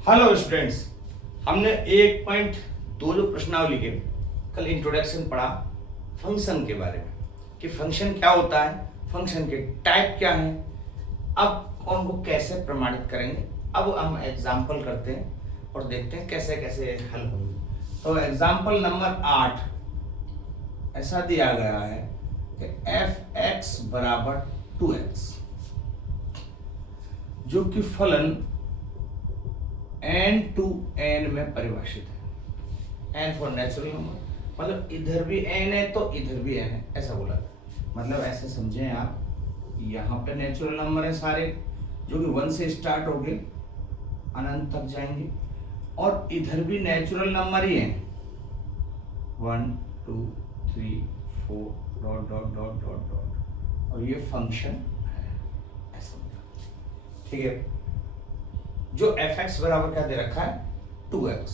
Hello students, हमने 1.2 जो प्रश्नावली के कल इंट्रोडक्शन पढ़ा फंक्शन के बारे में कि फंक्शन क्या होता है, फंक्शन के टाइप क्या हैं, अब उनको कैसे प्रमाणित करेंगे। अब हम एग्जाम्पल करते हैं और देखते हैं कैसे कैसे हल होंगे। तो एग्जाम्पल नंबर 8 ऐसा दिया गया है कि f(x) बराबर 2x, जो कि फलन n to n में परिभाषित है। n फॉर नेचुरल नंबर, मतलब इधर भी n है तो इधर भी n है, ऐसा बोला। मतलब ऐसे समझें आप, यहाँ पे नेचुरल नंबर है सारे, जो कि 1 से स्टार्ट हो गए अनंत तक जाएंगे, और इधर भी नेचुरल नंबर ही है 1 2 3 4 dot dot dot dot dot, और ये फंक्शन है, ऐसा ठीक है। जो f(x) बराबर क्या दे रखा है 2x,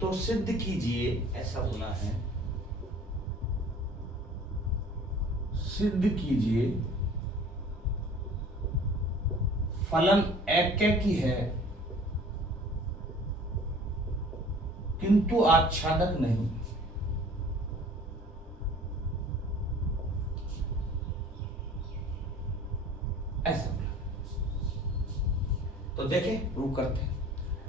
तो सिद्ध कीजिए, ऐसा बोला है, सिद्ध कीजिए फलन एकैकी है किंतु आच्छादक नहीं। ऐसा तो देखें, प्रूव करते हैं।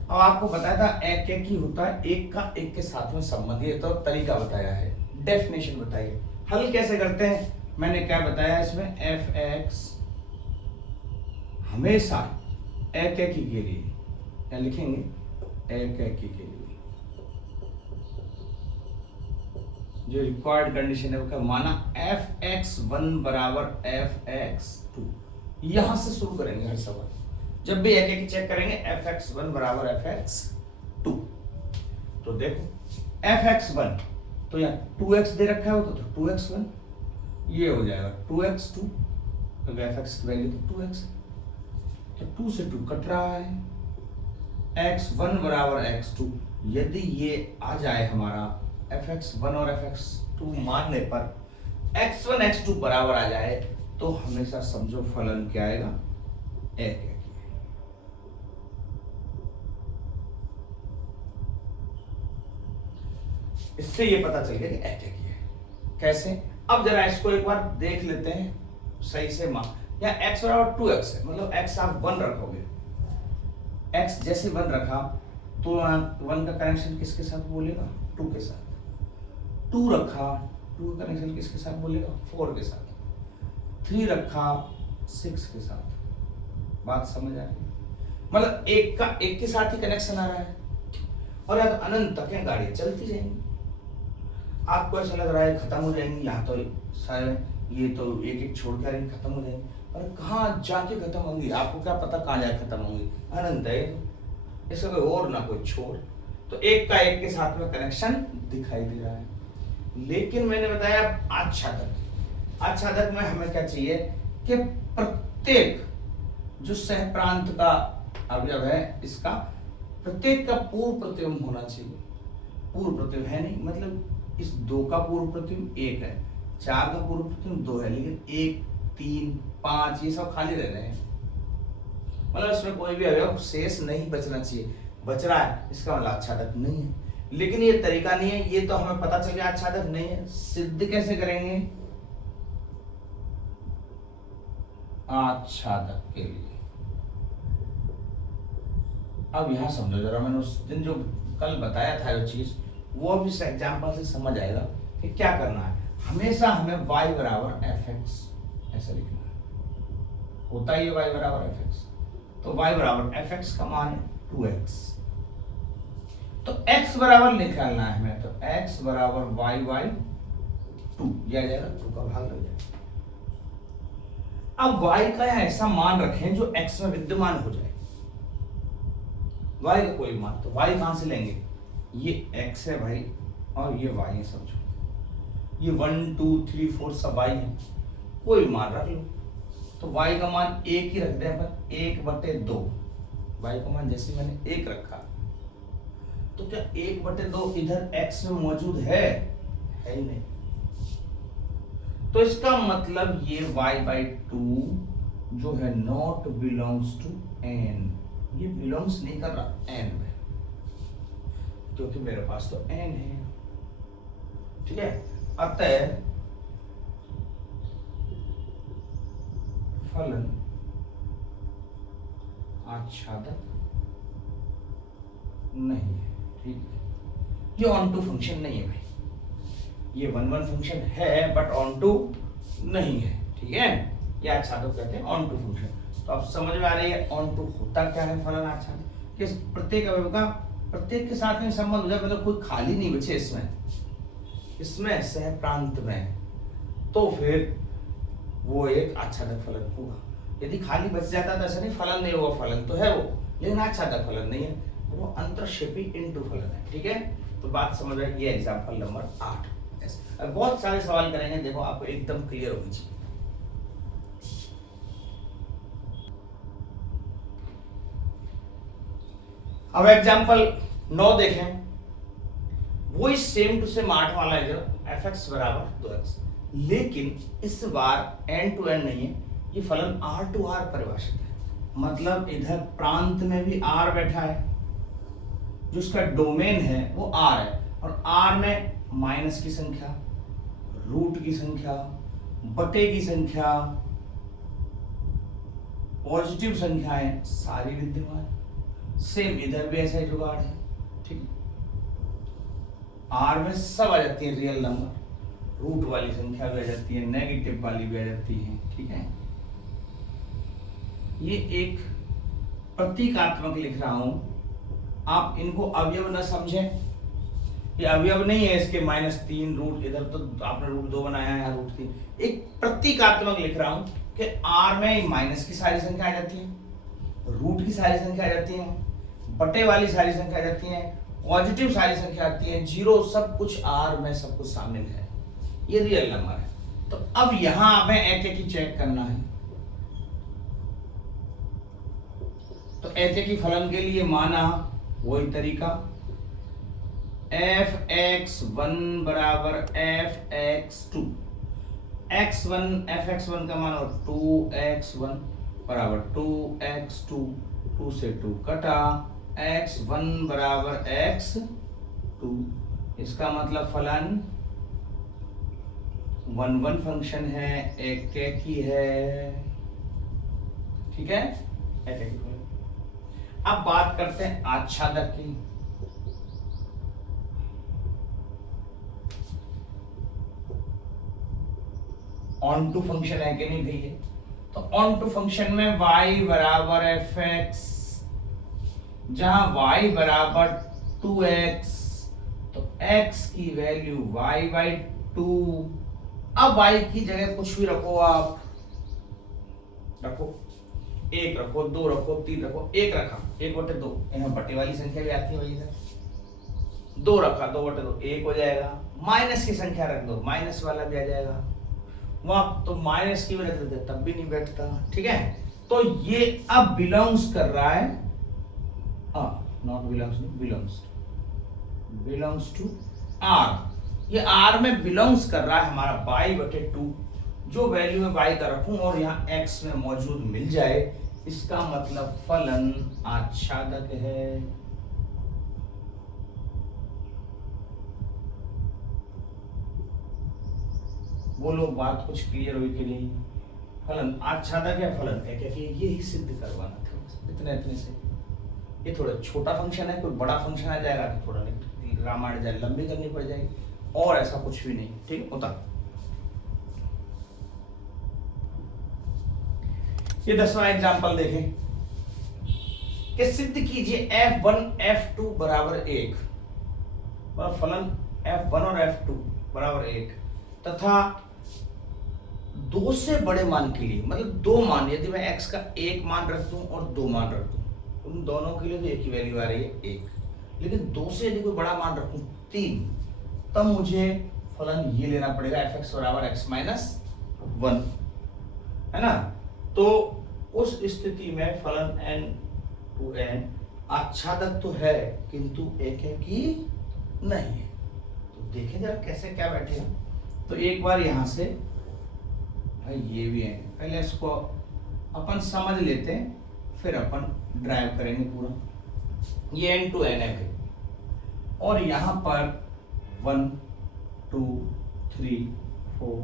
अब आपको बताया था एकैकी होता है एक का एक के साथ में संबंध, ये तो तरीका बताया है, डेफिनेशन बताइए। हल कैसे करते हैं, मैंने क्या बताया इसमें, f(x) हमेशा एकैकी के लिए क्या लिखेंगे, एकैकी के लिए जो रिक्वायर्ड कंडीशन है वो क्या माना, f(x1) बराबर f(x2), यहां से शुरू करेंगे हर सवाल। जब भी एक एक चेक करेंगे f(x1) बराबर f(x2), तो देखो f(x1) तो यहाँ 2x दे रखा है, वो तो 2x1, ये हो जाएगा 2x2, क्योंकि f(x) की वैल्यू तो 2x, तो 2 से 2 कट रहा है, x1 बराबर x2। यदि ये आ जाए हमारा f(x1) और f(x2) मानने पर x1 x2 बराबर आ जाए, तो हमेशा समझो फलन क्या आएगा, एक। इससे ये पता चल गया कि एकैकी है। कैसे, अब जरा इसको एक बार देख लेते हैं सही से। मान यहाँ x बराबर 2x है, मतलब x आप 1 रखोगे, x जैसे 1 रखा तो 1 का कनेक्शन किसके साथ बोलेगा, 2 के साथ। 2 रखा, 2 का कनेक्शन किसके साथ बोलेगा, 4 के साथ। 3 रखा, 6 के साथ। बात समझ आ रही, मतलब एक का एक के साथ ही कनेक्शन आ रहा है, और या तो अनंत तक गाड़ी चलती जाएंगी। आपको ऐसा लग रहा है खत्म हो जाएंगी, यहाँ तो सारे ये तो एक एक छोड़ के आ रही, खत्म हो जाएंगी, और कहाँ जाके खत्म होंगी, आपको क्या पता कहाँ जाके खत्म होंगी, अनंत है तो इसका कोई और ना कोई छोड़, तो एक का एक के साथ में कनेक्शन दिखाई दे रहा है। लेकिन मैंने बताया आच्छादक, आच्छादक में हमें क्या चाहिए कि प्रत्येक जो सहप्रांत का अवयव है इसका प्रत्येक का पूर्व प्रतिबिंब होना चाहिए। पूर्व प्रतिबिंब है नहीं, मतलब इस 2 का पूर्व प्रतिबिंब 1 है, 4 का पूर्व प्रतिबिंब 2 है, लेकिन 1 3 5 ये सब खाली रह रहे हैं, मतलब इसमें कोई भी अवयव शेष नहीं बचना चाहिए। बच रहा है इसका मतलब आच्छादक नहीं है। लेकिन ये तरीका नहीं है, ये तो हमें पता चल गया आच्छादक नहीं है। सिद्ध कैसे करेंगे, आच्छादक के लिए। अब यहां समझो जरा, मैंने उस दिन जो कल बताया था जो चीज, वो अब इस एग्जाम्पल से समझ आएगा कि क्या करना है। हमेशा हमें y बराबर f(x) ऐसा लिखना है, होता ही है y बराबर f(x), तो y बराबर f(x) का मान है 2x, तो x बराबर निकालना है हमें, तो x बराबर y/2, यह आ जाएगा 2 का भाग लग जाएगा। अब y का ऐसा मान रखें जो x में विद्यमान हो जाए, y का कोई मान, तो y कहां से लेंगे, ये x है भाई और ये y है, समझो ये 1 2 3 4 सब y है, कोई मान रख लो, तो y का मान 1 ही रख दें अपन, 1/2, y का मान जैसे मैंने 1 रखा, तो क्या 1/2 इधर x में मौजूद है ही नहीं, तो इसका मतलब ये y/2 जो है नॉट बिलोंग्स टू n, ये बिलोंग्स नहीं कर रहा एन में, क्योंकि मेरे पास तो एन है, ठीक है। अतः फलन आच्छादक नहीं है, ठीक है। ये ऑन टू फंक्शन नहीं है भाई, ये वन वन फंक्शन है बट ऑन टू नहीं है, ठीक है। ये आच्छादक कहते हैं ऑन टू फंक्शन। तो आप समझ में आ रही है ऑन टू होता क्या है फलन आच्छादक, कि प्रत्येक अवयव का प्रत्येक के साथ में संबंध हो जाए, मतलब कोई खाली नहीं बचे इसमें सह प्रांत में, तो फिर वो एक आच्छादक फलन होगा। यदि खाली बच जाता तो ऐसा नहीं फलन नहीं होगा, फलन तो है वो, लेकिन आच्छादक फलन नहीं है, वो अंतरक्षेपी इनटू फलन है, ठीक है। तो बात समझ रहे, ये एग्जांपल नंबर 8। अब बहुत सारे सवाल करेंगे, देखो आपको एकदम क्लियर होनी चाहिए। अब एग्जांपल 9 देखें, वो ही सेम टू सेम 8 वाला है, जो fx बराबर 2x, लेकिन इस बार एन टू एन नहीं है, ये फलन आर टू आर परिभाषित है, मतलब इधर प्रांत में भी आर बैठा है, जो उसका डोमेन है वो आर है, और आर में माइनस की संख्या, रूट की संख्या, बटे की संख्या, पॉजिटिव संख्याएं सारी विद्यमान। सेम इधर भी ऐसा ही जुगाड़ है, ठीक है। आर में सब आ जाती है रियल नंबर, रूट वाली संख्या भी आ जाती है, नेगेटिव वाली भी आ जाती है, ठीक है। ये एक प्रतीकात्मक लिख रहा हूं, आप इनको अवयव न समझें, ये अवयव नहीं है इसके -3 रूट, इधर तो आपने रूट 2 बनाया है, यहाँ रूट 3, एक प्रतीकात्मक लिख रहा हूं कि आर में माइनस की सारी संख्या आ जाती है, रूट की सारी संख्या आ जाती है, बटे वाली सारी संख्या आ जाती है, पॉजिटिव सारी संख्या आती है, जीरो, सब कुछ आर में सब कुछ शामिल है, ये रियल नंबर है। तो अब यहां हमें एक एक ही चेक करना है, तो एक एक ही फलन के लिए माना वही तरीका, fx1 बराबर fx2, x1 fx1 का मान 2x1 बराबर 2x2, 2 से 2 कटा, x1 बराबर x2, इसका मतलब फलन 1 1 फंक्शन है, एक एक ही है, ठीक है, एक एक ही फलन। अब बात करते हैं आच्छादक की। ऑन टू फंक्शन है कि नहीं भैया, तो ऑन टू फंक्शन में y बराबर fx, जहां y बराबर 2x, तो x की वैल्यू y/2। अब y की जगह कुछ भी रखो, आप रखो, 1 रखो, 2 रखो, 3 रखो, 1 रखा, 1/2, यहाँ बटे वाली संख्या भी आती है वही है, 2 रखा, 2/2 1 हो जाएगा, माइनस की संख्या रख दो, माइनस वाला भी आ जाएगा, वहां तो माइनस की भी रख देते तब भी नहीं बैठता, ठीक है। तो ये अब बिलोंग्स कर रहा है, हाँ not belongs, belongs to R, ये आर में बिलोंग्स कर रहा है हमारा y/2, जो वैल्यू में y का रखूं और यहाँ x में मौजूद मिल जाए, इसका मतलब फलन आच्छादक है। बोलो बात कुछ क्लियर हुई कि नहीं? फलन आच्छादक है, फलन है, क्या यही सिद्ध करवाना था, इतने से। ये थोड़ा छोटा फंक्शन है, कोई बड़ा फंक्शन आ जाएगा तो थोड़ा रामायण जाए लंबी करनी पड़ जाएगी, और ऐसा कुछ भी नहीं, ठीक होता। ये 10वां एग्जांपल देखें कि सिद्ध कीजिए f1 f2 बराबर 1, फलन f1 और f2 बराबर 1 तथा 2 से बड़े मान के लिए, मतलब 2 मान, यदि मैं x का 1 मान रख दूं और 2 मान रख दूं, उन दोनों के लिए तो एक ही वैल्यू आ रही है 1, लेकिन 2 से यदि कोई बड़ा मान रखूं 3, तब मुझे फलन ये लेना पड़ेगा fx बराबर x - 1, है ना। तो उस स्थिति में फलन n टू n आच्छादक तो है किंतु एक ही नहीं है। तो देखें जरा कैसे क्या बैठेगा। तो एक बार यहां से भाई ये भी है, पहले इसको अपन समझ लेते हैं, फिर अपन ड्राइव करेंगे पूरा। ये n टू n है भाई, और यहाँ पर 1 2 3 4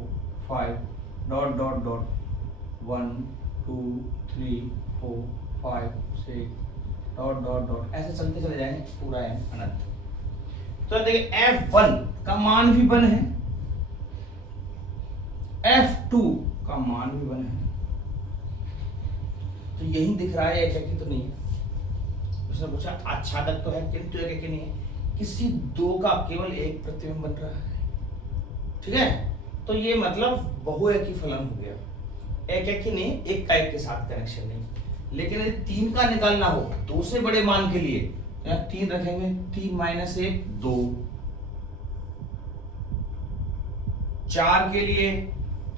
5 dot dot dot 1 2 3 4 5 6 dot dot dot ऐसे चलते चले जाएंगे पूरा n अनंत। तो देखिए f1 का मान भी 1 है, f2 का मान भी 1 है, तो यही दिख रहा है एक तो नहीं है। उसने पूछा आच्छादक तो है किंतु एक नहीं है, किसी दो का केवल एक प्रतिबिंब बन रहा है, ठीक है। तो ये मतलब बहुएकी फलन हो गया, एक ही नहीं, एक का एक के साथ कनेक्शन नहीं। लेकिन यदि 3 का निकालना हो 2 से बड़े मान के लिए, यहाँ 3 रखेंगे, 3 माइनस 1 2, 4 के लिए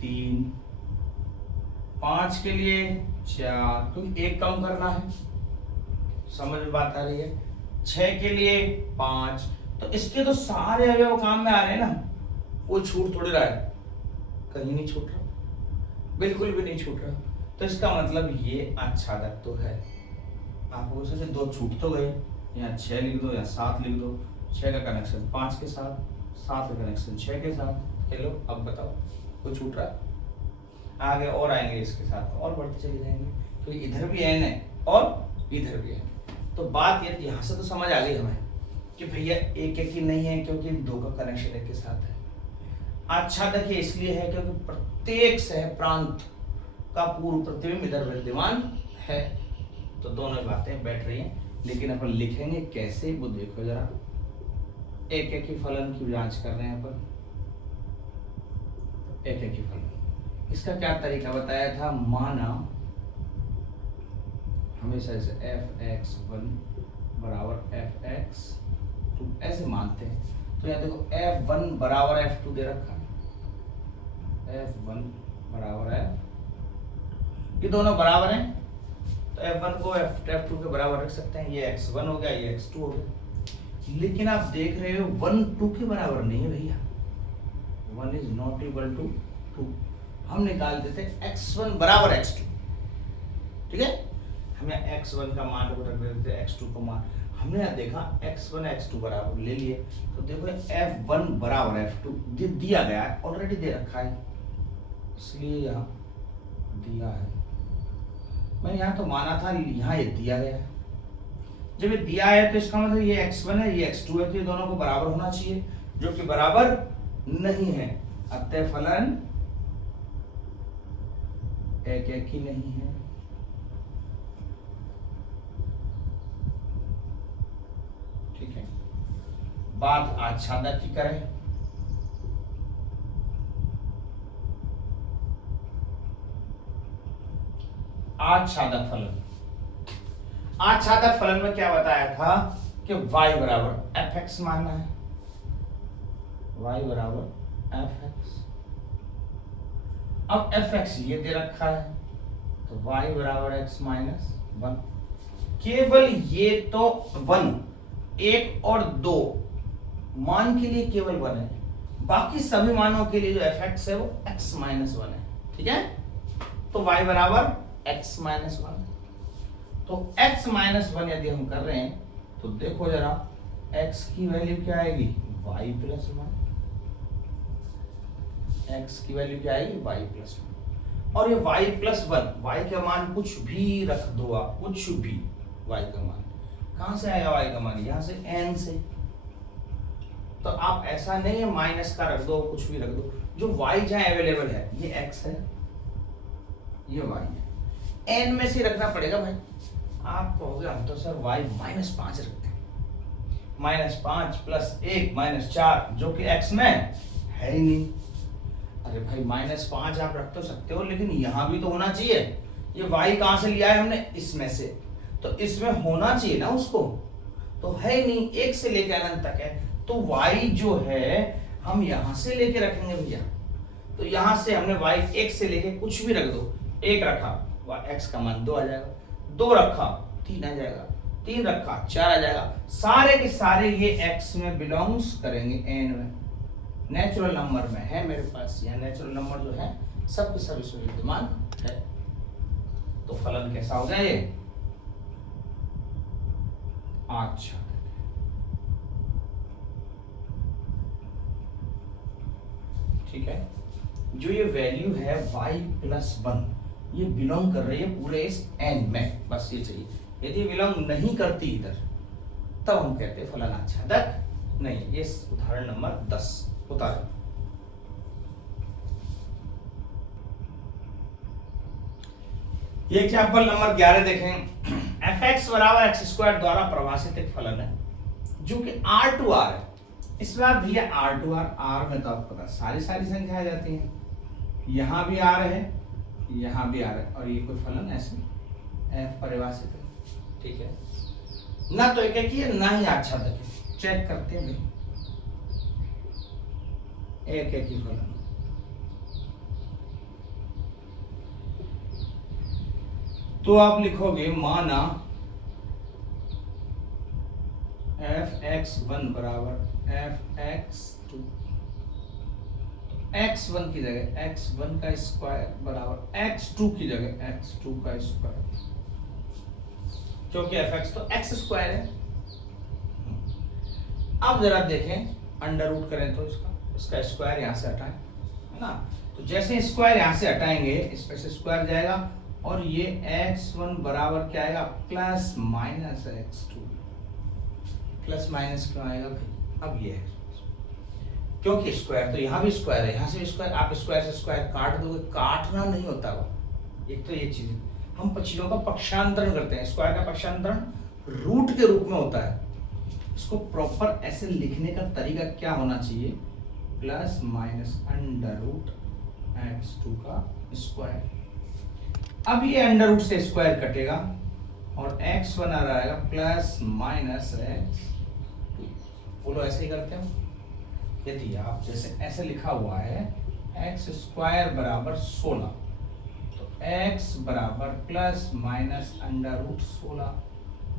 3, 5 के लिए 4, क्योंकि एक कम करना है, समझ में बात आ रही है। 6 के लिए 5, तो इसके तो सारे अवयव काम में आ रहे हैं ना, कोई छूट थोड़ी रहा है, कहीं नहीं छूट रहा, बिल्कुल भी नहीं छूट रहा। तो इसका मतलब ये आच्छादक तो है। आपको सोचे 2 छूट तो गए, यहाँ 6 लिख दो या 7 लिख दो, 6 का कनेक्शन 5 के साथ, 7 का कनेक्शन 6 के साथ। हेलो अब बताओ कोई छूट रहा है? आगे और आएंगे इसके साथ और बढ़ते चले जाएंगे, तो इधर भी n है और इधर भी है। तो बात ये यहाँ से तो समझ आ गई हमें कि भैया एक ही नहीं है, क्योंकि 2 का कनेक्शन एक के साथ है। आच्छादक ये इसलिए है क्योंकि प्रत्येक सह प्रांत का पूर्व प्रतिबिंब इधर विद्यमान है। तो दोनों बातें बैठ रही हैं, लेकिन अपन लिखेंगे कैसे वो देखो जरा। एक ही फलन की जांच कर रहे हैं अपन, एक ही फलन। इसका क्या तरीका बताया था, माना हमेशा ऐसे fx1 बराबर fx2 ऐसे मानते हैं। तो यहाँ देखो f1 बराबर f2 दे रखा है, f1 बराबर f, ये दोनों बराबर हैं, तो f1 को f2 के बराबर रख सकते हैं। ये x1 हो गया, ये x2 हो गया। लेकिन आप देख रहे हो 1 2 के बराबर नहीं है भैया, 1 इज नॉट इक्वल टू 2। हम निकाल देते x1 बराबर x2, ठीक है। हमें x1 का मान को रख देते x2 का मान। हमने यहाँ देखा x1 x2 बराबर ले लिए, तो देखो f1 बराबर f2 दिया गया है, ऑलरेडी दे रखा है, इसलिए यहाँ दिया है। मैंने यहाँ तो माना था, यहाँ ये दिया गया है। जब ये दिया है तो इसका मतलब ये x1 है, ये x2 है, तो ये दोनों को बराबर होना चाहिए, जो कि बराबर नहीं है। अतः फलन एक ही नहीं है। ठीक है, बात आच्छादक की करें। आच्छादक फलन, आच्छादक फलन में क्या बताया था कि y बराबर fx मानना है, y बराबर fx। अब fx ये दे रखा है, तो y बराबर x माइनस 1। केवल ये तो 1 1 और 2 मान के लिए केवल 1 है, बाकी सभी मानों के लिए जो fx है वो x माइनस 1 है, ठीक है। तो y बराबर x माइनस 1, तो x माइनस 1 यदि हम कर रहे हैं तो देखो जरा x की वैल्यू क्या आएगी, y प्लस 1। x की वैल्यू क्या आएगी, y प्लस 1। और ये y प्लस 1, y का मान कुछ भी रख दो आप, कुछ भी y का मान कहां से आएगा, y का मान यहाँ से n से। तो आप ऐसा नहीं है माइनस का रख दो, कुछ भी रख दो, जो y जहां अवेलेबल है, ये x है, ये y है, n में से रखना पड़ेगा भाई। आप कहोगे हम तो सर y माइनस 5 रखते हैं, माइनस 5 प्लस 1 माइनस 4 जो कि x में है ही नहीं। अरे भाई माइनस 5 आप रख तो सकते हो, लेकिन यहां भी तो होना चाहिए। ये y कहां से लिया है हमने, इसमें से, तो इसमें होना चाहिए ना उसको, तो है ही नहीं, 1 से लेकर अनंत तक है। तो y जो है हम यहां से लेके रखेंगे भैया, तो यहां से हमने y 1 से लेके कुछ भी रख दो, 1 रखा x का मान 2 आ जाएगा, 2 रखा 3 आ जाएगा, 3 रखा 4 आ जाएगा। सारे के सारे ये x में बिलोंग्स करेंगे, n में, नेचुरल नंबर में है मेरे पास। यहाँ नेचुरल नंबर जो है सब के सब इसमें विद्यमान है। तो फलन कैसा हो गया, ये अच्छा, ठीक है। जो ये वैल्यू है y+1 ये बिलोंग कर रही है पूरे इस n में, बस ये चाहिए। यदि बिलोंग नहीं करती इधर तब हम कहते हैं फलन आच्छादक नहीं। ये उदाहरण नंबर 10 उतारे। ये एग्जाम्पल नंबर 11 देखें। fx बराबर x² द्वारा परिभाषित एक फलन है जो कि R2R है। इस बार भैया R2R, R में तो आपको पता सारी संख्या आ जाती हैं, यहाँ भी R है, यहाँ भी R है, और ये कोई फलन ऐसे f परिभाषित है, ठीक है। ना तो एक ही है ना ही आच्छादक है, चेक करते हैं भाई, एक ही फलन। तो आप लिखोगे माना fx1 बराबर fx2, x1 की जगह x1 का स्क्वायर बराबर x2 की जगह x2 का स्क्वायर, क्योंकि fx तो x² है। अब जरा देखें अंडर रूट करें तो इसका स्क्वायर यहां से हटाएं, है ना। तो जैसे स्क्वायर यहां से हटाएंगे इस पे से स्क्वायर जाएगा और ये x1 बराबर क्या आएगा plus minus x2। Plus minus क्यों आएगा भाई, अब ये है क्योंकि स्क्वायर तो यहाँ भी स्क्वायर है, यहाँ से भी स्क्वायर, आप स्क्वायर से स्क्वायर काट दोगे, काटना नहीं होता वो। एक तो ये चीज हम चीजों का पक्षांतरण करते हैं, स्क्वायर का पक्षांतरण रूट के रूप में होता है। इसको प्रॉपर ऐसे लिखने का तरीका क्या होना चाहिए, plus minus under root x2 का स्क्वायर। अब ये अंडर रूट से स्क्वायर कटेगा और x1 आ रहेगा प्लस माइनस x2। बोलो ऐसे ही करते हो। यदि आप जैसे ऐसे लिखा हुआ है x² बराबर 16, तो x बराबर प्लस माइनस अंडर रूट 16,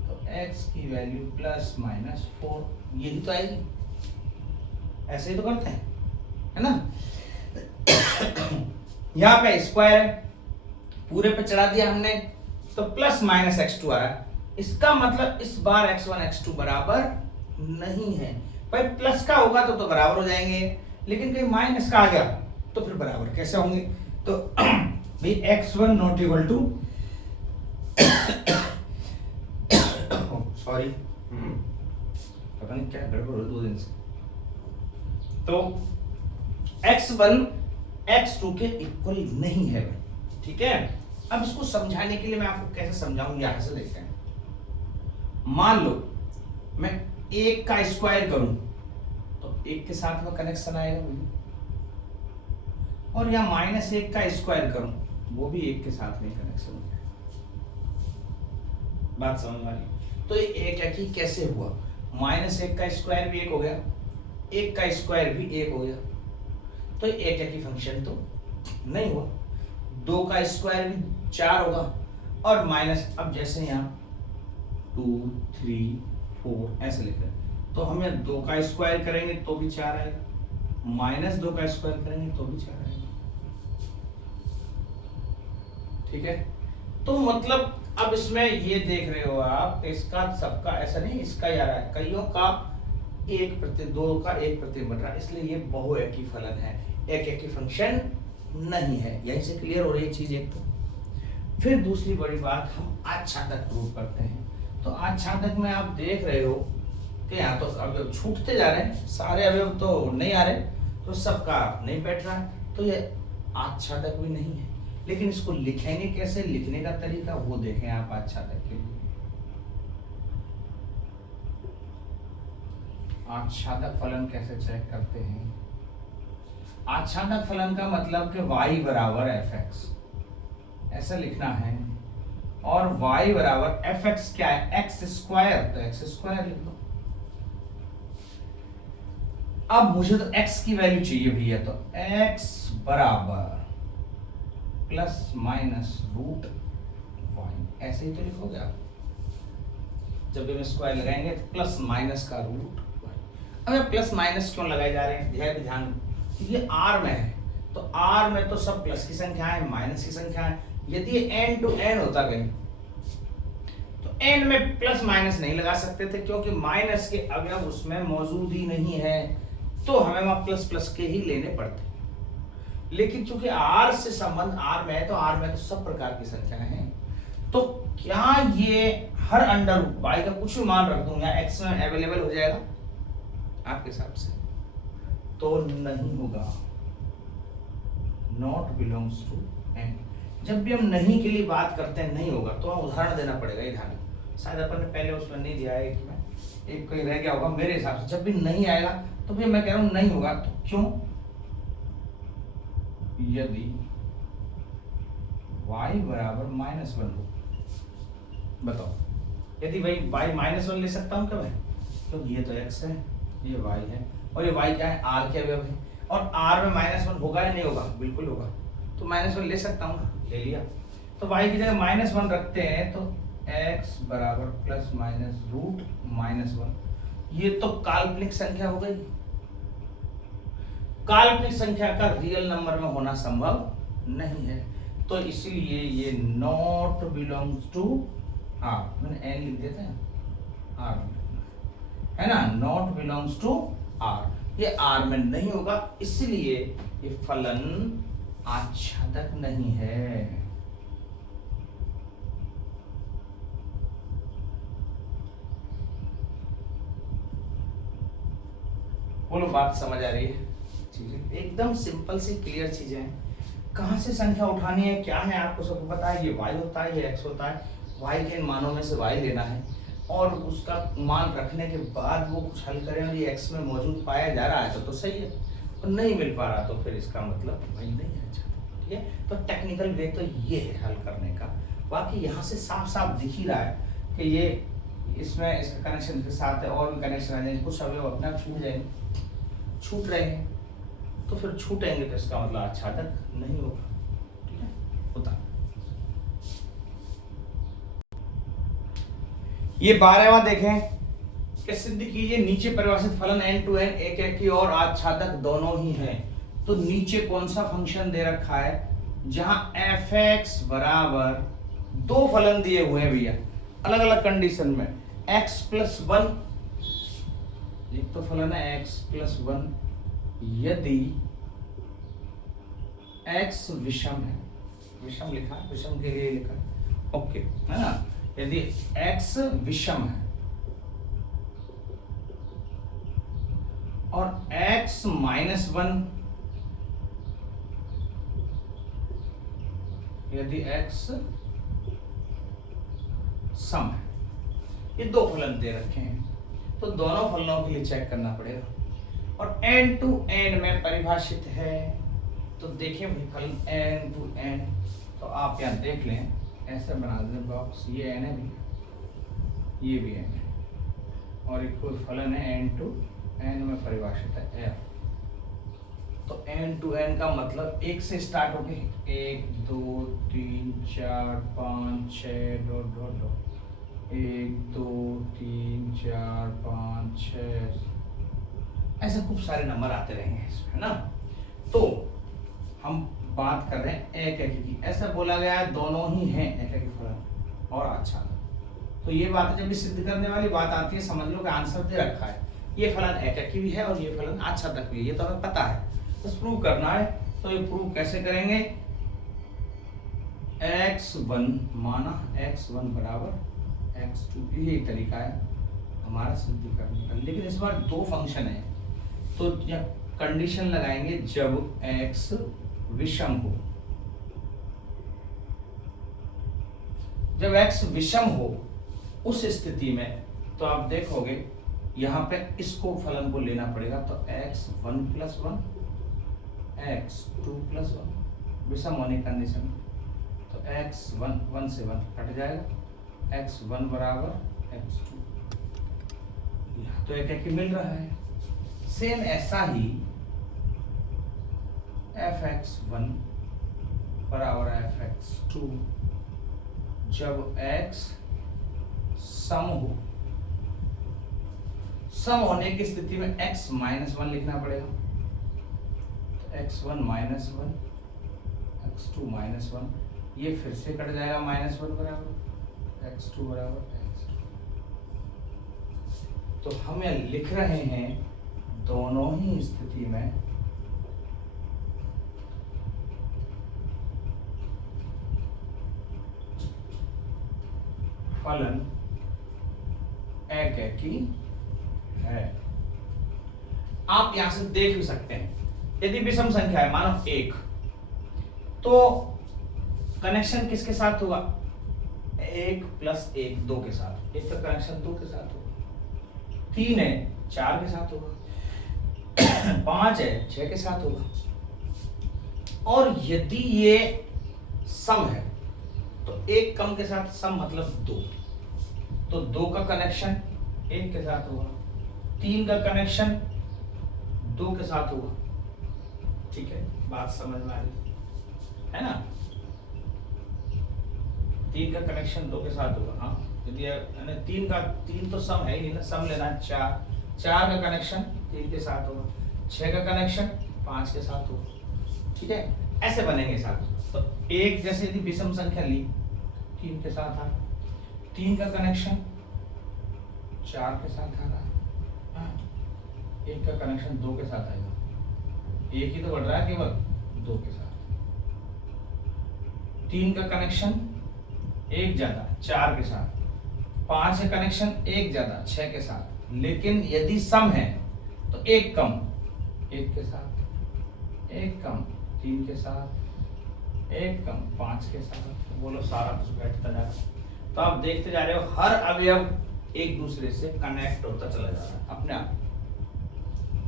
तो x की वैल्यू प्लस माइनस 4, यही तो आएगी। ऐसे ही तो करते हैं, है ना। यहाँ पे स्क्वायर है, पूरे पे चढ़ा दिया हमने, तो प्लस माइनस x2 आ रहा है। इसका मतलब इस बार x1 x2 बराबर नहीं है भाई। प्लस का होगा तो बराबर हो जाएंगे, लेकिन कहीं माइनस का आ गया तो फिर बराबर कैसे होंगे। तो भाई x1 not equal to, sorry पता नहीं क्या गड़बड़ हो 2 दिन से, तो x1 x2 के इक्वल नहीं है भाई, ठीक है। अब इसको समझाने के लिए मैं आपको कैसे समझाऊं, यहां से देखते हैं। मान लो मैं 1 का स्क्वायर करूं तो 1 के साथ में कनेक्शन आएगा मुझे, और या -1 का स्क्वायर करूं वो भी 1 के साथ में कनेक्शन होगा। बात समझ में आ रही। तो ये एक है कि कैसे हुआ, -1 का स्क्वायर भी 1 हो गया, 1 का स्क्वायर भी 1 हो गया, तो एक है कि फंक्शन तो नहीं हुआ। 2 का स्क्वायर भी 4 होगा, और माइनस, अब जैसे यहाँ 2 3 4 ऐसे लिख रहे हैं, तो हम यहाँ 2 का स्क्वायर करेंगे तो भी 4 आएगा, -2 का स्क्वायर करेंगे तो भी 4 आएगा, ठीक है। तो मतलब अब इसमें ये देख रहे हो आप, इसका सबका ऐसा नहीं, इसका ही आ रहा है, कईयों का 1/2 का 1 बन रहा है, इसलिए ये बहुएकी फलन है, एक एकी फंक्शन नहीं है। यहीं से क्लियर हो रही है चीज एक तो। फिर दूसरी बड़ी बात, हम आच्छादक प्रूव करते हैं। तो आच्छादक में आप देख रहे हो कि यहाँ तो अवयव छूटते जा रहे हैं, सारे अवयव तो नहीं आ रहे, तो सबका नहीं बैठ रहा है, तो ये आच्छादक भी नहीं है। लेकिन इसको लिखेंगे कैसे, लिखने का तरीका वो देखें आप आच्छादक के लिए। आच्छादक फलन कैसे चेक करते हैं। आच्छादक फलन का मतलब कि y बराबर fx ऐसा लिखना है, और y बराबर fx क्या है, x², तो x² लिख दो। अब मुझे तो x की वैल्यू चाहिए भैया, तो x बराबर प्लस माइनस रूट y, ऐसे ही तो लिखोगे आप। जब भी हम स्क्वायर लगाएंगे तो प्लस माइनस का रूट y। अब प्लस माइनस क्यों लगाए जा रहे हैं, ध्यान, ये r में है, तो r में तो सब प्लस की संख्या है, माइनस की संख्या है। यदि ये n to n होता कहीं तो n में प्लस माइनस नहीं लगा सकते थे क्योंकि माइनस के अवयव उसमें मौजूद ही नहीं है, तो हमें वहां प्लस प्लस के ही लेने पड़ते। लेकिन चूंकि r से संबंध r में है तो r में तो सब प्रकार की संख्याएं हैं, तो क्या ये हर अंडर रूट y का कुछ भी मान रख दूं या x में अवेलेबल हो जाएगा आपके हिसाब से? तो नहीं होगा, नॉट बिलोंग्स टू n। जब भी हम नहीं के लिए बात करते हैं नहीं होगा, तो हम उदाहरण देना पड़ेगा। इधर शायद अपन ने पहले उसमें नहीं दिया है, एक कहीं रह गया होगा मेरे हिसाब से। जब भी नहीं आएगा तो भी मैं कह रहा हूं नहीं होगा। तो क्यों? यदि y बराबर -1 हो, बताओ, यदि भाई y -1 ले सकता हूं क्या मैं? क्योंकि ये तो x है, ये y है, और ये y क्या है? r के अवयव है, और r में -1 होगा या नहीं होगा? बिल्कुल होगा। तो -1 ले सकता हूँ, ले लिया। तो y की जगह -1 रखते हैं तो x बराबर प्लस माइनस रूट -1। ये तो काल्पनिक संख्या हो गई। काल्पनिक संख्या का रियल नंबर में होना संभव नहीं है, तो इसलिए ये नॉट बिलोंग्स टू r। मैंने n लिख देते हैं, r है ना, नॉट बिलोंग्स टू r। ये r में नहीं होगा, इसलिए ये फलन आच्छादक नहीं है। बोलो, बात समझ आ रही है? चीजें एकदम सिंपल सी क्लियर चीजें हैं। कहां से संख्या उठानी है, क्या है, आपको सबको पता है। ये y होता है, ये x होता है। y के इन मानों में से y लेना है और उसका मान रखने के बाद वो कुछ हल करें और ये x में मौजूद पाया जा रहा है तो सही है, और नहीं मिल पा रहा तो फिर इसका मतलब भाई नहीं है। अच्छा, ठीक है। तो टेक्निकल वे तो ये है हल करने का। बाकी यहाँ से साफ साफ दिख ही रहा है कि ये इसमें इसका कनेक्शन के साथ है, और भी कनेक्शन आ जाएंगे, कुछ अवयव अपने आप छूट जाएंगे, छूट रहे हैं तो फिर छूटेंगे तो इसका मतलब आच्छादक नहीं होगा। ठीक है, होता। ये 12वां देखें कि सिद्ध कीजिए नीचे परिभाषित फलन n to n एक एक की और आच्छादक दोनों ही हैं। तो नीचे कौन सा फंक्शन दे रखा है जहां f(x) बराबर दो फलन दिए हुए हैं भैया, अलग अलग कंडीशन में। x + 1, एक तो फलन है x + 1 यदि x विषम है, विषम लिखा, विषम के लिए लिखा, ओके है ना। यदि x विषम है और x -1 यदि x सम है, ये दो फलन दे रखे हैं, तो दोनों फलनों के लिए चेक करना पड़ेगा और n to n में परिभाषित है। तो देखिए भाई फलन n to n, तो आप यहाँ देख लें, ऐसे बना दें बॉक्स, ये n है भी, ये भी n है, और एक कोई फलन है n to n में परिभाषित है f। तो n to n का मतलब एक से स्टार्ट होके 1 2 3 4 5 6 डॉट डॉट डॉट 1 2 3 4 5 6, ऐसे खूब सारे नंबर आते रहेंगे इसमें ना। तो हम बात कर रहे हैं एक एक की, ऐसा बोला गया है दोनों ही हैं एक एक फलन और आच्छादक। तो ये बात है, जब भी सिद्ध करने वाली बात आती है समझ लो कि आंसर दे रखा है, ये फलन एक एक की भी है और ये फलन आच्छादक भी है, ये तो हमें पता है, बस प्रूव करना है। तो ये प्रूव कैसे करेंगे? x1 माना x1 बराबर x2, ये तरीका है हमारा सिद्ध करने का। लेकिन इस बार दो फंक्शन है, तो कंडीशन लगाएंगे जब x विषम हो। जब x विषम हो उस स्थिति में तो आप देखोगे यहाँ पे इसको फलन को लेना पड़ेगा, तो x1 + 1 x2 + 1 विषम होने कंडीशन, तो x1 1 से 1 कट जाएगा, x1 बराबर x2, यहाँ तो एक एक ही मिल रहा है। सेम ऐसा ही fx1 बराबर fx2 जब x सम हो, सम होने की स्थिति में x -1 लिखना पड़ेगा, तो x1 -1 x2 -1, ये फिर से कट जाएगा, -1 बराबर x2 बराबर तो हम यह लिख रहे हैं दोनों ही स्थिति में फलन एकैकी है। आप यहां से देख भी सकते हैं, यदि विषम संख्या है मानो 1, तो कनेक्शन किसके साथ होगा? 1 + 1 2 के साथ। 1 का कनेक्शन 2 के साथ होगा। 3 है 4 के साथ होगा। 5 है 6 के साथ होगा। और यदि ये सम है तो 1 कम के साथ सम मतलब 2, तो 2 का कनेक्शन 1 के साथ होगा। 3 का कनेक्शन 2 के साथ होगा। ठीक है, बात समझ में आ रही है ना? 3 का कनेक्शन 2 के साथ होगा। हाँ, यदि 3 तो सम है ही नहीं ना, सम लेना है 4 का कनेक्शन 3 के साथ होगा। 6 का कनेक्शन 5 के साथ होगा। ठीक है, ऐसे बनेंगे साथ। तो एक जैसे यदि विषम संख्या ली 3 के साथ आ, 3 का कनेक्शन 4 के साथ आ रहा है। 1 का कनेक्शन 2 के साथ आएगा। 1 ही तो बढ़ रहा है केवल 2 के साथ। 3 का कनेक्शन 1 ज्यादा 4 के साथ। 5 का कनेक्शन 1 ज्यादा 6 के साथ। लेकिन यदि सम है तो 1 कम 1 के साथ, 1 कम 3 के साथ, 1 कम 5 के साथ। बोलो सारा कुछ बैठता जा रहा है। तो आप देखते जा रहे हो हर अवयव एक दूसरे से कनेक्ट होता चला जा रहा है अपने आप।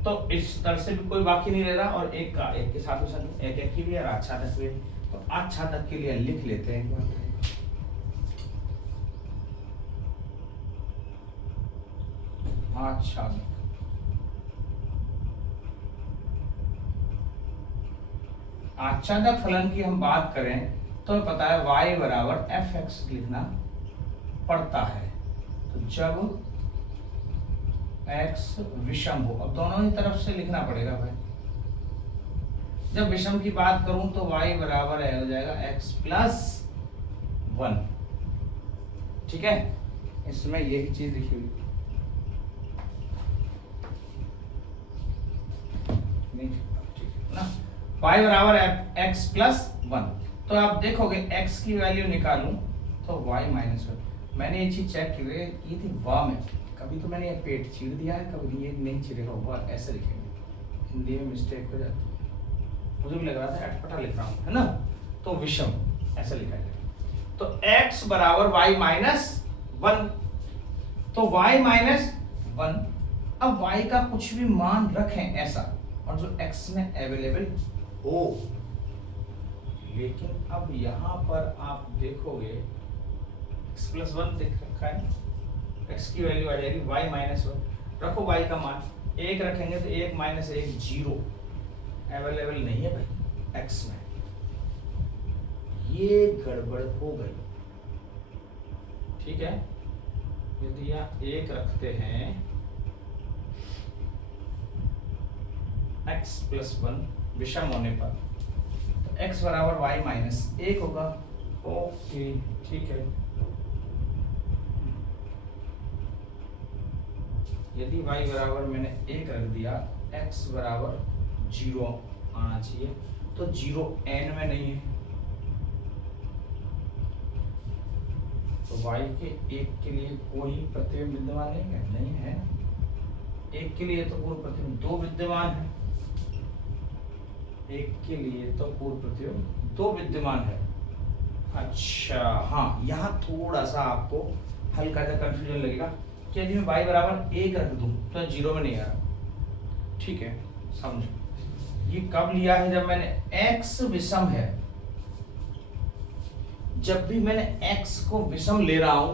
तो इस तरह से भी कोई बाकी नहीं रह रहा। और एक का एक के साथ एक के लिए और आच्छादक भी। तो आच्छादक के लिए लिख लेते हैं एक बार। आच्छादक आच्छादक फलन की हम बात करें तो पता है y बराबर fx लिखना पड़ता है। तो जब x विषम हो, अब दोनों ही तरफ से लिखना पड़ेगा भाई। जब विषम की बात करूं तो y बराबर हो जाएगा x + 1। ठीक है, इसमें यही चीज लिखी हुई ना, y बराबर x + 1। तो आप देखोगे x की वैल्यू निकालूं तो y - 1। मैंने ये चीज चेक की थी वाह में, कभी तो मैंने ये पेट चीर दिया है, कभी ये नहीं चिरेगा। वाह ऐसे लिखेंगे, हिंदी में मिस्टेक हो जाती है। मुझे भी लग रहा था अटपटा लिख रहा हूँ, है ना? तो विषम ऐसे लिखा जाए। तो x बराबर y - 1। तो y - 1, अब y का कुछ भी मान रखें ऐसा, और जो x में अवेलेबल हो। लेकिन अब यहां पर आप देखोगे x + 1 देख रखा है, x की वैल्यू आ जाएगी y - 1। रखो y का मान 1 रखेंगे तो 1 - 1 0 अवेलेबल नहीं है भाई x में। ये गड़बड़ हो गई। ठीक है, यदि यहाँ 1 रखते हैं x + 1 विषम होने पर, तो x बराबर y - 1 होगा। ओके ठीक है। यदि y बराबर मैंने 1 रख दिया, x बराबर 0 आना चाहिए। तो 0 n में नहीं है, तो y के 1 के लिए कोई प्रतिबिंब विद्यमान नहीं है। 1 के लिए तो पूर्व प्रतिबिंब 2 विद्यमान है। 1 के लिए तो पूर्व प्रतिबिंब 2 विद्यमान है। अच्छा हाँ, यहाँ थोड़ा सा आपको हल्का सा कंफ्यूजन लगेगा कि यदि मैं y बराबर 1 रख दूं तो 0 में नहीं आ रहा। ठीक है, समझो ये कब लिया है? जब मैंने x विषम है, जब भी मैंने x को विषम ले रहा हूं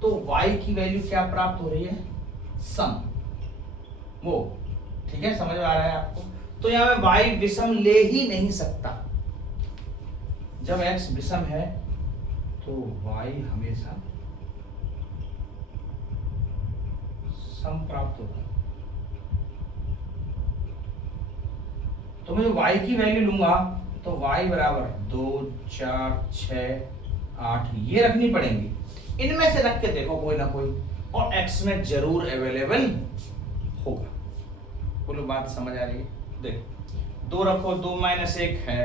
तो y की वैल्यू क्या प्राप्त हो रही है? सम। वो ठीक है, समझ में आ रहा है आपको? तो यहां मैं y विषम ले ही नहीं सकता। जब x विषम है तो y हमेशा सम प्राप्त होता है। तो मैं y की वैल्यू लूंगा तो y बराबर 2 4 6 8 ये रखनी पड़ेंगी। इनमें से रख के देखो कोई ना कोई, और x में जरूर अवेलेबल होगा। बोलो बात समझ आ रही है? देखो 2 रखो 2 माइनस 1 है,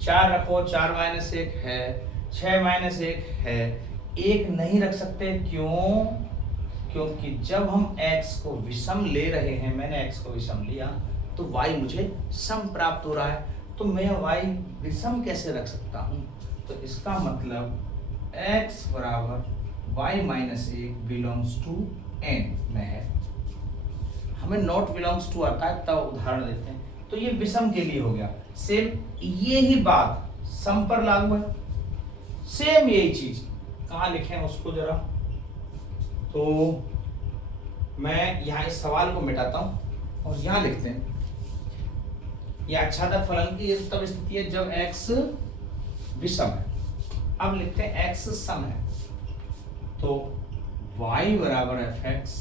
4 रखो 4 माइनस 1 है, 6 माइनस 1 है, 1 नहीं रख सकते। क्यों? क्योंकि जब हम x को विषम ले रहे हैं, मैंने x को विषम लिया तो y मुझे सम प्राप्त हो रहा है, तो मैं y विषम कैसे रख सकता हूं? तो इसका मतलब x बराबर y minus 1 belongs to n में है। हमें नॉट बिलोंग्स टू आता है तब उदाहरण देते हैं, तो ये विषम के लिए हो गया। सेम ये ही बात सम पर लागू है, सेम यही चीज कहां लिखे उसको जरा, तो मैं यहां इस सवाल को मिटाता हूं और यहां लिखते हैं यह आच्छादक फलन की तब स्थिति है जब x विषम है। अब लिखते हैं x सम है, तो y बराबर fx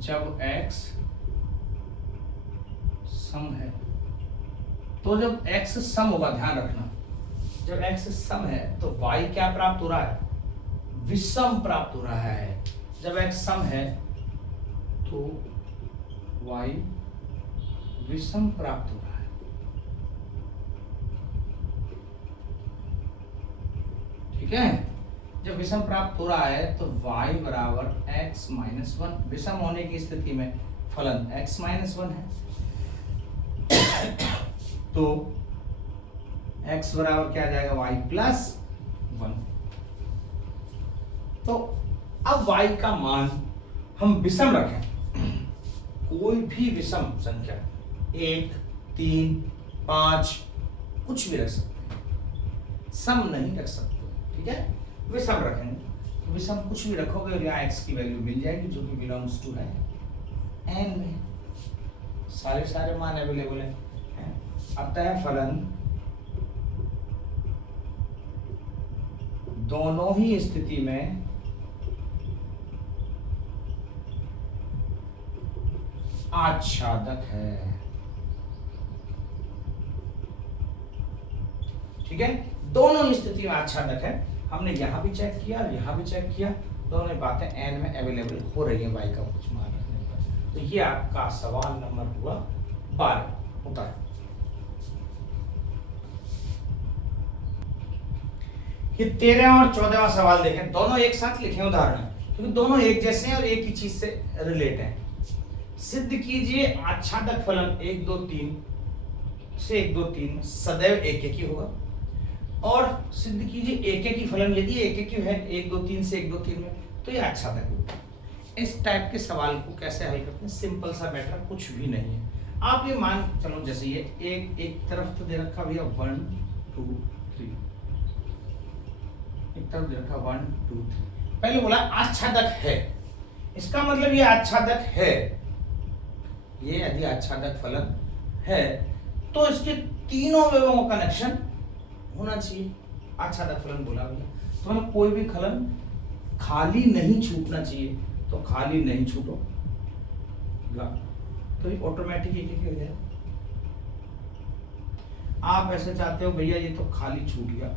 जब x सम है। तो जब x सम होगा, ध्यान रखना, जब x सम है तो y क्या प्राप्त हो रहा है? विषम प्राप्त हो रहा है। जब x सम है तो y विषम प्राप्त हो रहा है। ठीक है, जब विषम प्राप्त हो रहा है तो y बराबर x माइनस 1, विषम होने की स्थिति में फलन x माइनस 1 है। तो x बराबर क्या आ जाएगा? y plus 1। तो अब y का मान हम विषम रखें, कोई भी विषम संख्या 1, 3, 5 कुछ भी रख सकते हैं, सम नहीं रख सकते। ठीक है, विषम रखेंगे, विषम कुछ भी रखोगे और यहाँ x की वैल्यू मिल जाएगी जो कि बिलोंग्स टू है n में, सारे मान अवेलेबल है। अतः फलन दोनों ही स्थिति में आच्छादक है। ठीक है, दोनों ही स्थिति में आच्छादक है। हमने यहां भी चेक किया और यहां भी चेक किया, दोनों बातें एन में अवेलेबल हो रही है y का कुछ मान रखने पर। तो ये आपका सवाल नंबर हुआ 12 होता है। ये 13वां और 14वां सवाल देखें, दोनों एक साथ लिखे उदाहरण, क्योंकि दोनों एक जैसे हैं और एक ही चीज से रिलेट हैं। सिद्ध कीजिए आच्छादक फलन 1 2 3 से 1 2 3 सदैव एक ही होगा, और सिद्ध कीजिए एक ही फलन यदि एक है 1 2 3 से 1 2 3 में, तो ये आच्छादक होगा। इस टाइप के सवाल को कैसे हल करते हैं? सिंपल सा मैटर, कुछ भी नहीं है। आप ये मान चलो, जैसे ये एक तरफ तो दे रखा भैया 1 2 3, एक तरफ दे रखा 1 2 3, पहले बोला आच्छादक है, इसका मतलब ये आच्छादक है। ये यदि आच्छादक फलन है तो इसके तीनों अवयवों का कनेक्शन होना चाहिए। आच्छादक फलन बोला भैया, तो मतलब कोई भी फलन खाली नहीं छूटना चाहिए, तो खाली नहीं छूटोगा तो ये ऑटोमेटिक एक हो जाएगा। आप ऐसे चाहते हो भैया ये तो खाली छूट गया,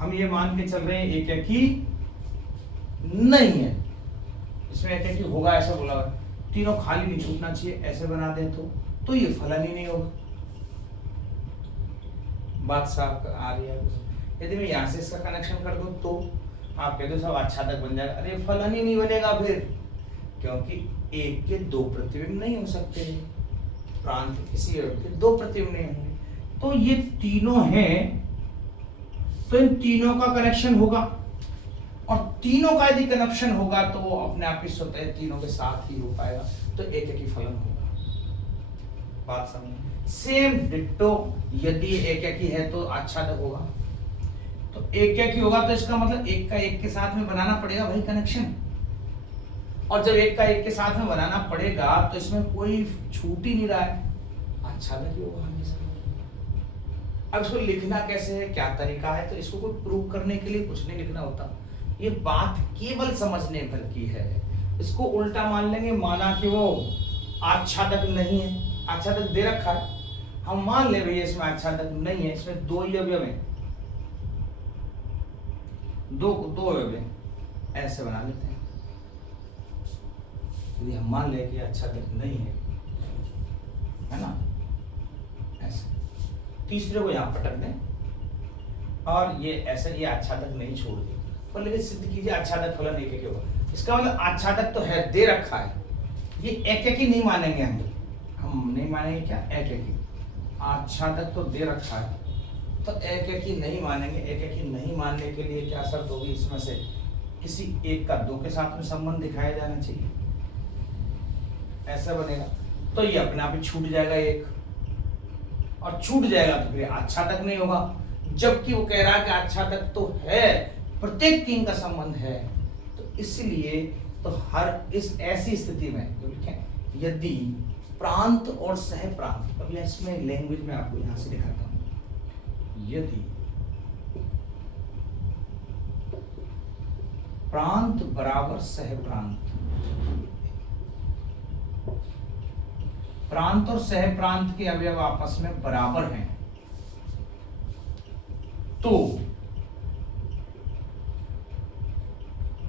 हम ये मान के चल रहे हैं एक ही नहीं है, इसमें एक ही होगा ऐसा बोला हुआ, तीनों खाली नहीं छूटना चाहिए, ऐसे बना दें तो ये फलन ही नहीं होगा। बात साफ आ रही है? यदि मैं यहां से इसका कनेक्शन कर दूं तो आप कह दो सब आच्छादक बन जाएगा, अरे फलन ही नहीं बनेगा फिर, क्योंकि एक के दो प्रतिबिंब नहीं हो सकते, प्रांत किसी के दो प्रतिबिंब नहीं होंगे। तो ये तीनों हैं, तो इन तीनों का कनेक्शन होगा, और तीनों का यदि कनेक्शन होगा तो वो अपने आप ही स्वतः तीनों के साथ ही हो पाएगा, तो एक ही फलन होगा। बात समझ? सेम डिट्टो यदि एक ही है तो आच्छादक होगा, तो एक ही होगा, तो इसका मतलब एक का एक के साथ में बनाना पड़ेगा भाई कनेक्शन, और जब एक का एक के साथ में बनाना पड़ेगा तो इसमें कोई छूट ही नहीं रहा है, आच्छादक ही होगा हमेशा। अब इसको लिखना कैसे है, क्या तरीका है? तो इसको कोई प्रूव करने के लिए कुछ नहीं लिखना होता, ये बात केवल समझने भर की है। इसको उल्टा मान लेंगे, माना कि वो आच्छादक नहीं है, आच्छादक दे रखा है, हम मान ले भैया इसमें आच्छादक नहीं है, इसमें दो ही अवयव हैं, दो अवयव हैं, ऐसे बना लेते हैं। यदि हम मान लें कि आच्छादक नहीं है ना, ऐसे तीसरे को यहाँ पटक दें और ये ऐसे, ये आच्छादक नहीं छोड़ दें, पर लेकिन सिद्ध कीजिए आच्छादक फलन एक एक होगा। इसका मतलब आच्छादक तो है, दे रखा है, ये एक एक ही नहीं मानेंगे हम नहीं मानेंगे क्या, एक एक ही। आच्छादक तो दे रखा है तो एक एक ही नहीं मानेंगे। एक एक ही नहीं मानने के लिए क्या शर्त होगी, इसमें से किसी एक का दो के साथ में संबंध दिखाया जाना चाहिए, ऐसा बनेगा। तो ये अपने आप ही छूट जाएगा एक, और छूट जाएगा तो फिर आच्छादक नहीं होगा, जबकि वो कह रहा है कि आच्छादक तो है, प्रत्येक तीन का संबंध है। तो इसलिए तो हर इस ऐसी स्थिति में जो लिखें, यदि प्रांत और सह प्रांत, अब इसमें लैंग्वेज में आपको यहां से दिखाता हूं, यदि प्रांत बराबर सह प्रांत, प्रांत और सह प्रांत के अवयव आपस में बराबर हैं, तो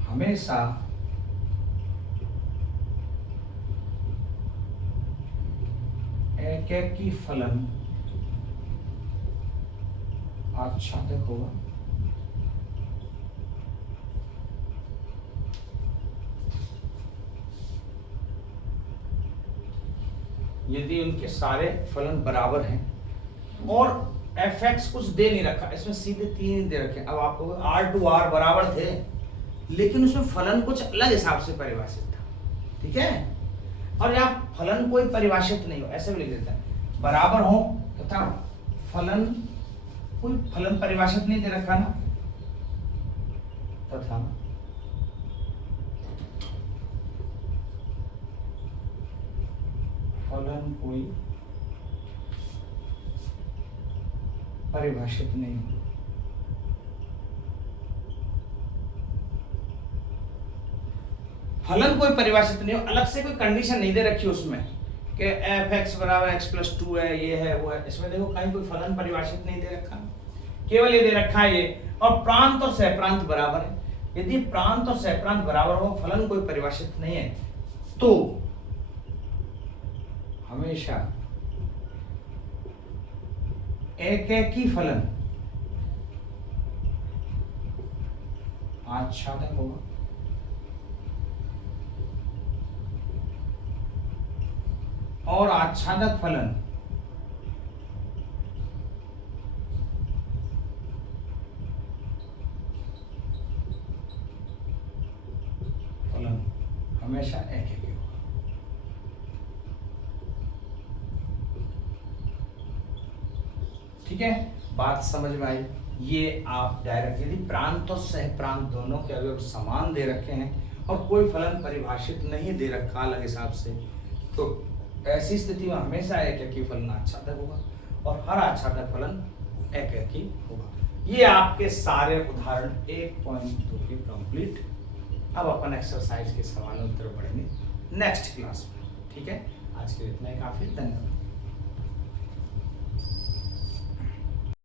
हमेशा एकैकी फलन आच्छादक होगा। यदि उनके सारे फलन बराबर हैं और fx कुछ दे नहीं रखा, इसमें सीधे तीन दे रखे। अब आपको r टू r बराबर थे, लेकिन उसमें फलन कुछ अलग हिसाब से परिभाषित था, ठीक है। और यहाँ फलन कोई परिभाषित नहीं हो, ऐसे भी लिख देता है, बराबर हो तथा फलन कोई फलन परिभाषित नहीं दे रखा ना, तथा फलन कोई परिभाषित नहीं हो। फलन कोई परिभाषित नहीं हो, अलग से कोई कंडीशन नहीं दे रखी उसमें कि f(x) बराबर x+2 है, ये है वो है। इसमें देखो कहीं कोई फलन परिभाषित नहीं दे रखा, केवल ये दे रखा है ये, और प्रांत और सहप्रांत बराबर है। यदि प्रांत और सहप्रांत बराबर हो, फलन कोई परिभाषित नहीं है, तो हमेशा एकैकी फलन आच्छादक होगा। और आच्छादक फलन हमेशा एक ही होगा। ठीक है, बात समझ में आई। ये आप डायरेक्ट, यदि प्रांत और सह प्रांत दोनों के अवयव समान दे रखे हैं और कोई फलन परिभाषित नहीं दे रखा अलग हिसाब से, तो ऐसी स्थिति में हमेशा एक ही फलन आच्छादक होगा और हर आच्छादक फलन एक ही होगा। ये आपके सारे उदाहरण 1.2 के कंप्लीट। अब अपन एक्सरसाइज के सवाल उत्तर पढ़ेंगे नेक्स्ट क्लास में। ठीक है, आज के लिए इतना ही काफी। धन्यवाद।